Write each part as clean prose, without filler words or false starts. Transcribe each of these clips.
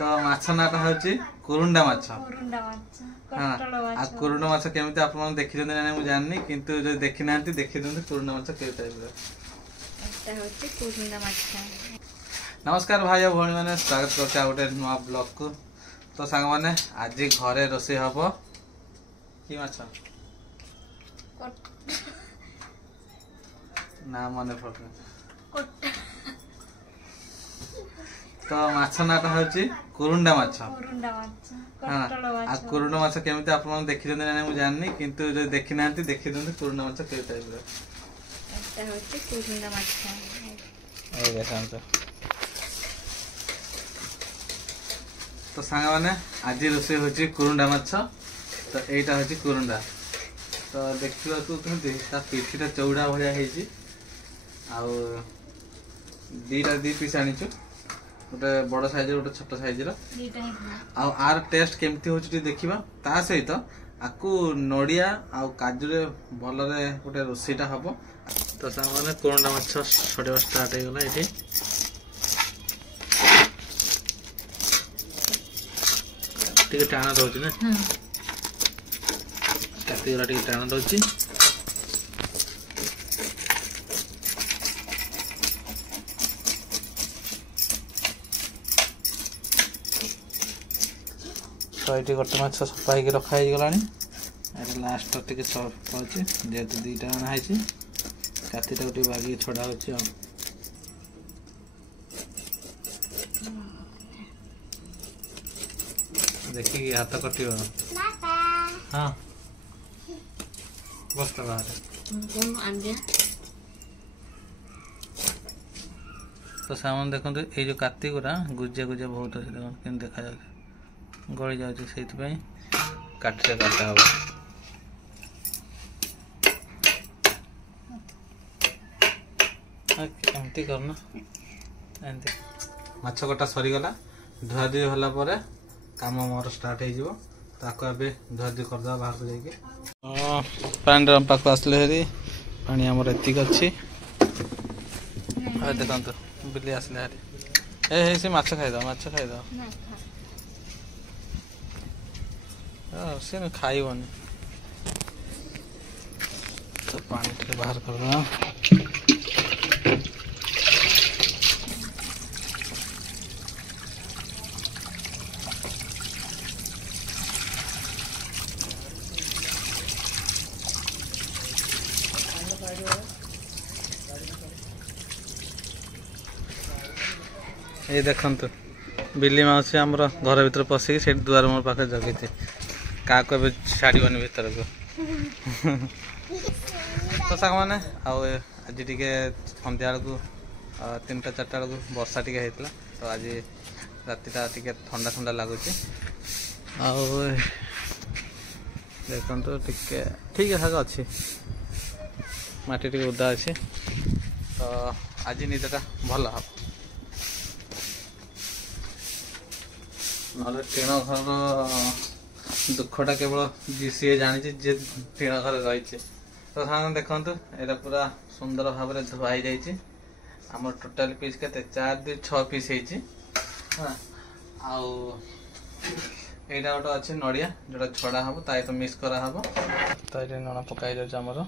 तो माछ नाटा हूँ कुरुंडा माछ। हाँ आ कुरुंडा माछ केमिति आप देखी ना मुझे जाननी किंतु जो देखी ना देखी दिखते कुरुंडा माछ के टाइप नमस्कार भाई और भौणी मैंने स्वागत करते गोटे नुआ ब्लॉग को। तो सांग मैंने आज घरे रोषे हम कि माछ ना मन पड़े तो माछ नाटा हूँ कुरुंडा माछ। हाँ आ कुरुंडा माछ केमिति आप देखी ना मुझे जाननी किंतु जो देखी ना देखी कुरुंडा माछ के टाइप तो सांग मैंने आज रोषे हूँ कुरुंडा माछ। तो यहीटा हूँ कुरुंडा तो देखा पिठीटा चौड़ा भाया दी पीस आनीचु गोटे बड़ साइज गोटे छोट साइज आर टेस्ट केमती हो देखा ता सहित आकु नड़िया आ काजू भलरे गोटे रोषेटा हम। तो सांग मैंने कुरुंडा माछ छड़ेवा स्टार्ट हो गला ये टे टाण रोच ना काटिगला टे टाण रोच तो ये गोटे माछ सफा हो रखा गला लास्ट टे सफा अच्छे जेहतु दीटा अणाई कातीटा गोटे बागी छड़ा हो देखिए हाथ कटो हाँ बस बाहर तो सामान देखो ये जो काती गुरा गुजिया गुजिया बहुत अच्छे देखो कि देखा जाए गली जाऊँगी से काटे काटा हम एमती करना एमती माछ कटा सरीगला धुआ धुई होला काम मोर स्टार्ट हो धुआधुई करदे बाहर को जाइए पानी ड्रम पाक आसले हेरी पानी आमर एतिक अच्छी देखो बिल्ली आसले हेरी से माछ खाईद सी खाइबनी तो पानी टे बाहर करदा ये देखंतु बिल्ली माउसी आमर घर भीतर पशिक से दुआर मोर पाखे जगी क्या छाड़बनी भीतर को तो सांग मैंने आज टे सन्ध्या बेलू 3टा 4टा बेलू वर्षा टे होता तो आज रातिटा टे ठंडा ठंडा लगुच देखो टे ठीक ठाक अच्छी माटी टे उदा अच्छी तो आज निदटा भल हम ना टीण घर दुखटा केवल सी जानी जी टीण घर रही तो सामने देखु यहाँ पूरा सुंदर भाव में धुआई जाइए आम टोटाल पीस के 4 2 6 पीस हाँ आईटा गोटे अच्छे नड़िया जोटा छड़ा हम तो मिक्स कराहब तो ये नण पकई जामर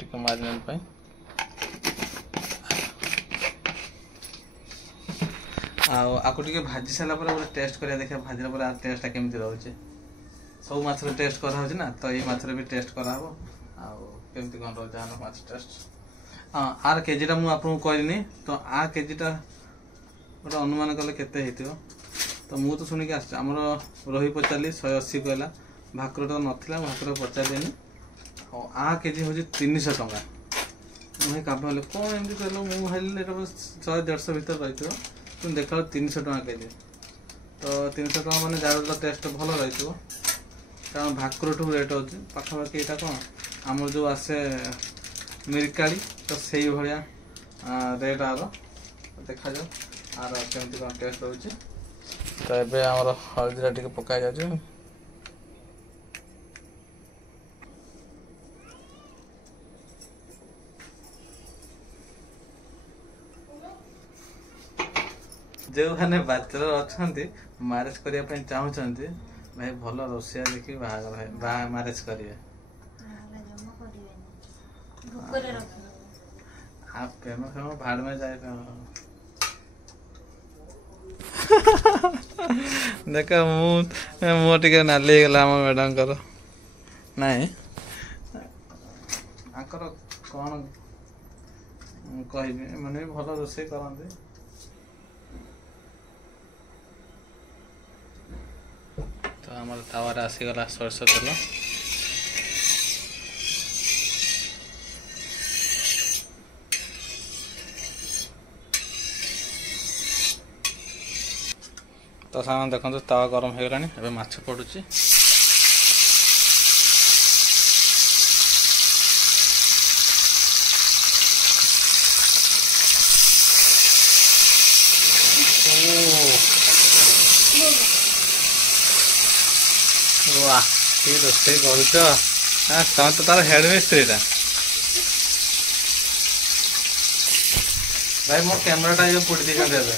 टे मारिनेट आपको टे भाजी सारा गोटे टेस्ट करा देखा भाजला टेस्टा केमती रोचे सब माछ टेस्ट करा ना तो ये माछर भी टेस्ट कराहब आमती कौन रोचे माछ टेस्ट हाँ आर केजीटा मुझे कहनी तो आ केजीटा गोटे अनुमान कले केते तो मु तो शुणिक आमर रोही पचारि 180 कहला भाकुर तो नाला भाकुर पचारेनि आ केजी हूँ 300 टंका मुझे काले कौन एमती कहल मुझे 100-150 भर रही तुम देखा 300 टंका केजी तो 300 टंका मैंने जार टेस्ट भल रही कारण भाकुर ठू रेट अच्छे पाखापाखि यहाँ कौन आमर जो आसे मिरकाड़ी तो से भाया रेट आर देखा जाओ आर केमती कौन टेस्ट रोचे तो ये आमर हलदीटा टे पकाई जाए जो मैंने बैचलर अच्छा मैरेज करने चाहूँगी भाई भल रोसिया देखिए मैरेज करेंगे प्रेम फेम भाड़ में जाए देख मुझे नाली गला मैडम कर नाई कौन कह मैंने भल रोसे करते तो आम तावार आसीगला सरस तेल तो सामान देखो तावा गरम हो गलानी एबे माछ पड़ुची वाह ये रोसे करुच तुम तो तार हेड मिस्त्री भाई मो कैमेराटा ये पुटी देते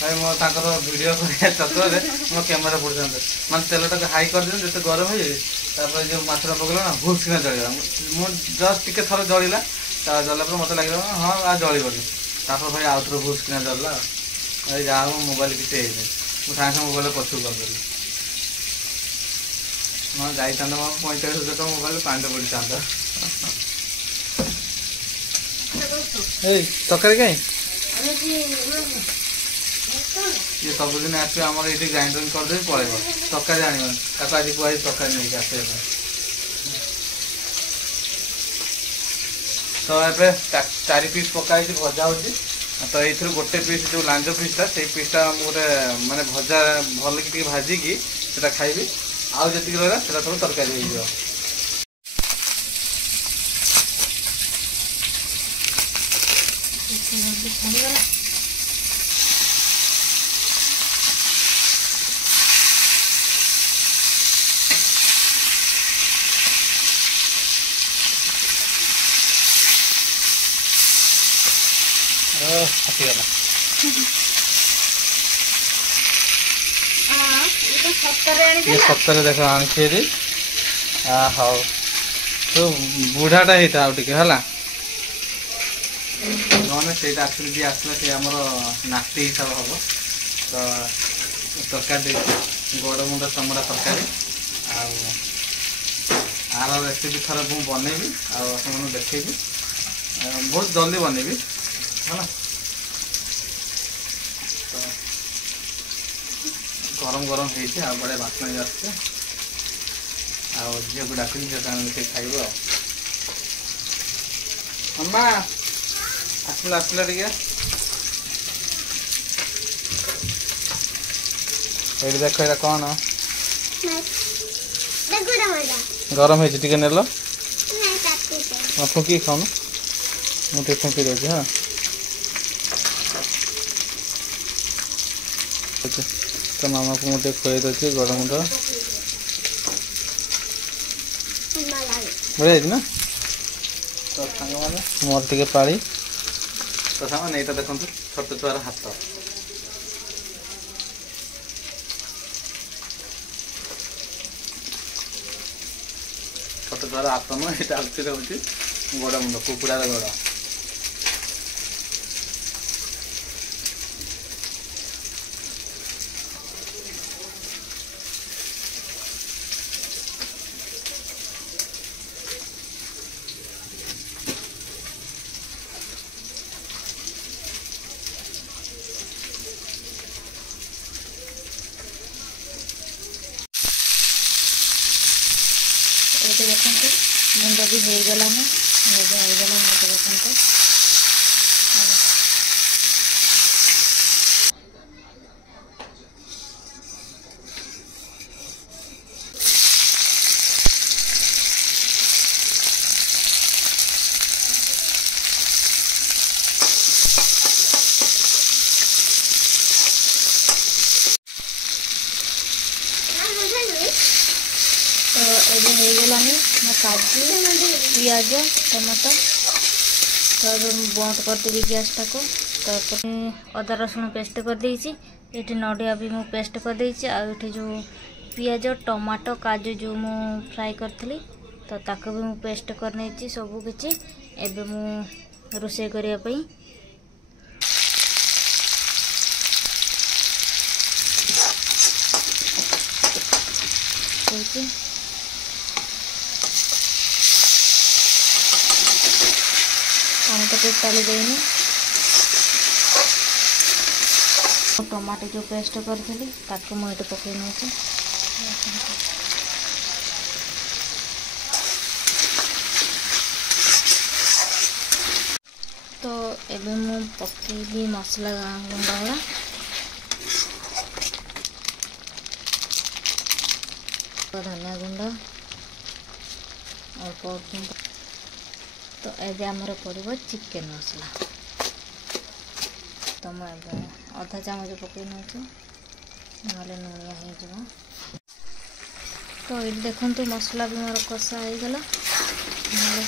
भाई मो वीडियो चक्कर मो कैमेरा पुटी मैं तेलटा हाई कर जिते गरम हो जाए जो मछटा पकड़ा ना भूस किना जलिला मुझे जस्ट टिके थर जलिला जल्ला मत लगे हाँ आ जलबनी भाई आउ थे भूस किना जल्ला भाई जहाँ मोबाइल किसी मुझे सागे मोबाइल पछू करदेली मैं जाई 45,000 टका मोबाइल पांच पड़ी था तक कहीं ये सबुदिन आसो आम ये ग्राइंडर करदे पड़ेगा तक जान आज कह तक नहीं आसे तो ये 4 पीस पकाई भजा हो तो ये गोटे पीस जो लांज पीसटा से पीसटा गोटे माने भजा भल कि भाजिकी खाइबी आउ जी रहा सब तरकारी हो ये सप्ताह देख आनी हाँ तो बुढ़ाटा होता है नॉन से एक्चुअली जी आसला से आमर नाती हिसाब हम तो तरकारी गोड़ मुंड चमड़ा तरकारी आर रेसिपी थर मुझे बनईबी आपको देखी बहुत जल्दी बनईबी है गरम गरम हो बड़े बास्ना भी आसते झील को डाक झील मिसे खाइब अम्मा आसला आसला टे देख ये कौन गरम हो नेल फुंकी खाऊन मुझे फुंकी दूसरी हाँ तो मामा को मुझे खुए दूसरी गरम मुंड बढ़िया ना तो सांग मैंने मोर टे पाड़ी तो सामान यहाँ देखो छोट छुआर हाथ छोट छुआर हाथ नुह ये आलचीरे हूँ गोड़ मुंड कुकुड़ार गोड़ देखते मुंड भी हो गलानी भजा हो गला देखते तो ये हो गलानी मैं काजू पियाज टमाटर तो बंद करदेवी गैस टाक तो अदा रसुण पेस्ट कर देइछि। ये नडिया भी मु पेस्ट कर देइछि। आ ये जो पियाज टमाटो काजू जो मु फ्राई करथली तो ताको भी मु पेस्ट कर नेछि सब किछि। एबे मु रोषे करिया पई होछि। पानी तो टोटाली देनी। टमाटो जो पेस्ट करथली ताको मु एटे पकई नेछि। तो एबे मु पकेबी मसला गुंड वाला धनिया गुंड और तो एबे हमर पड़िबो चिकन मसला। तो मैं आधा चामच पकई नेछि नले नुनिया हो जाबो। तो ये देखंतु मसला भी मोर कषा हो गला नले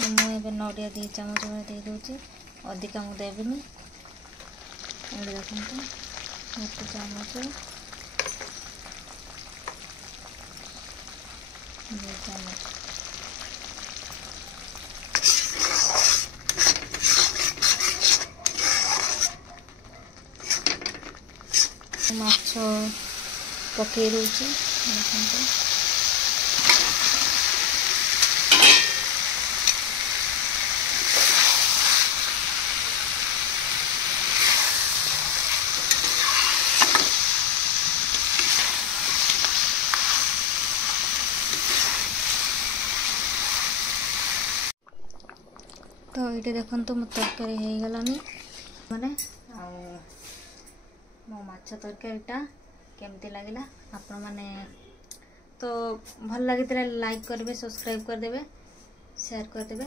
मुझे नड़िया 2 चामच में दे दूची अधिका मु देविनी। ये देखंतु 1 चामच 2 चामच माछ पकई दूची। देखंतु तो ये देखंतु मो तरकारी हो गलानी माने मो माछ तरकारीटा केमती लगिला आपण माने तो भल लगी लाइक करबे सब्सक्राइब कर देबे शेयर कर देबे।